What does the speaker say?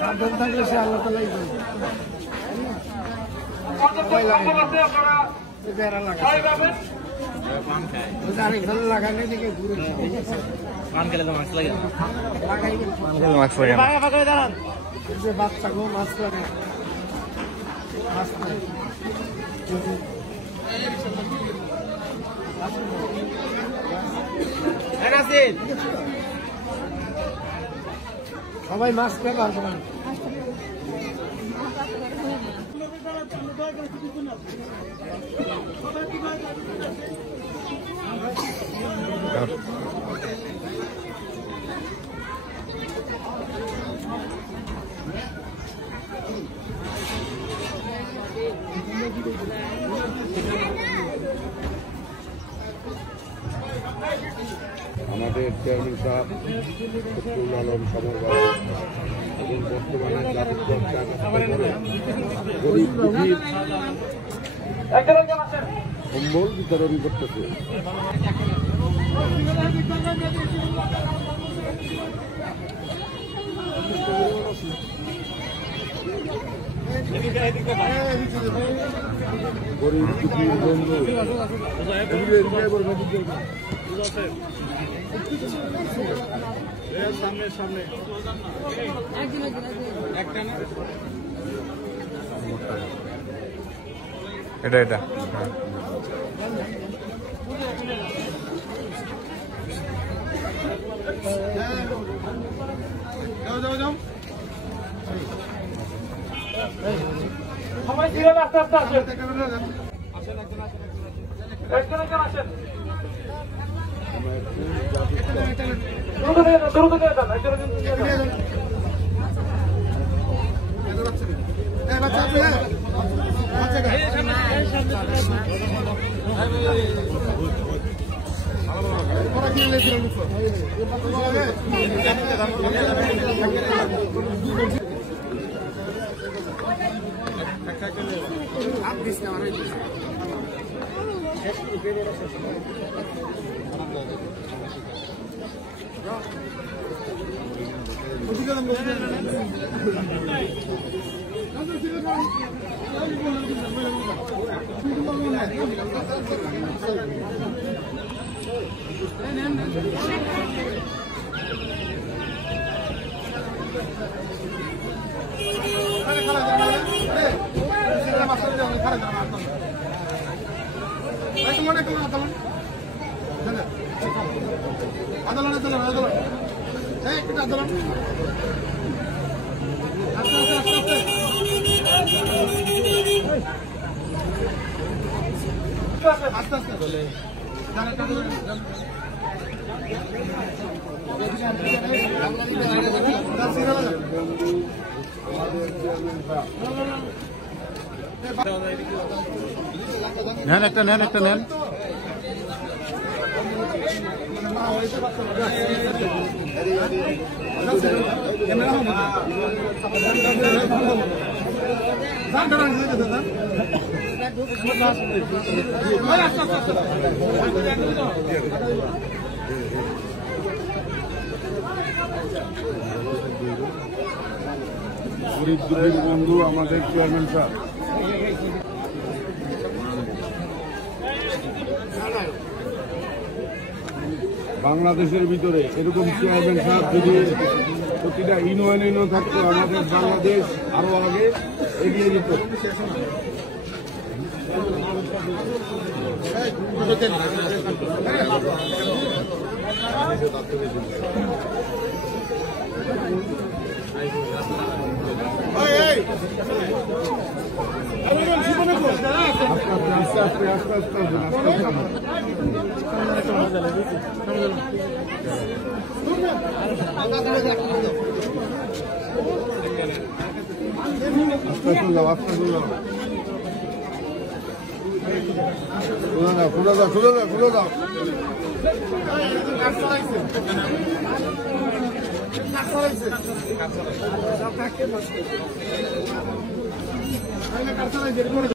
সাবধান থাকলে সে আল্লাহ তাআলাই লাগালে দিকে ঘুরে বাচ্চা গো মাছ লাগে সবাই মাছ ব্যবহার করেন। আমাদের চেয়ারম্যান সাহেব ফখরুল আলম সমরবাবু এবং বর্তমানে গরিব দুঃখীর কম্বল বিতরণ করতেছে। গরিব দুঃখীর বন্ধু সামনে সামনে এটা এটা সবাই ছিলেন আস্তে আস্তে আসেন একজন আসেন নেন একটা নেন একটা নেন গরিব দুঃখীর বন্ধু আমাদের চেয়ারম্যান সাহেব বাংলাদেশের ভিতরে এরকম চেয়ারম্যান সাহেব যদি প্রতিটা ইউনিয়নে থাকতো আমাদের বাংলাদেশ আরো আগে এগিয়ে যেত। আস্তে আস্তে আস্তে আস্তে খুলে দাও খুলে দাও খুলে দাও কাজ চালাইছে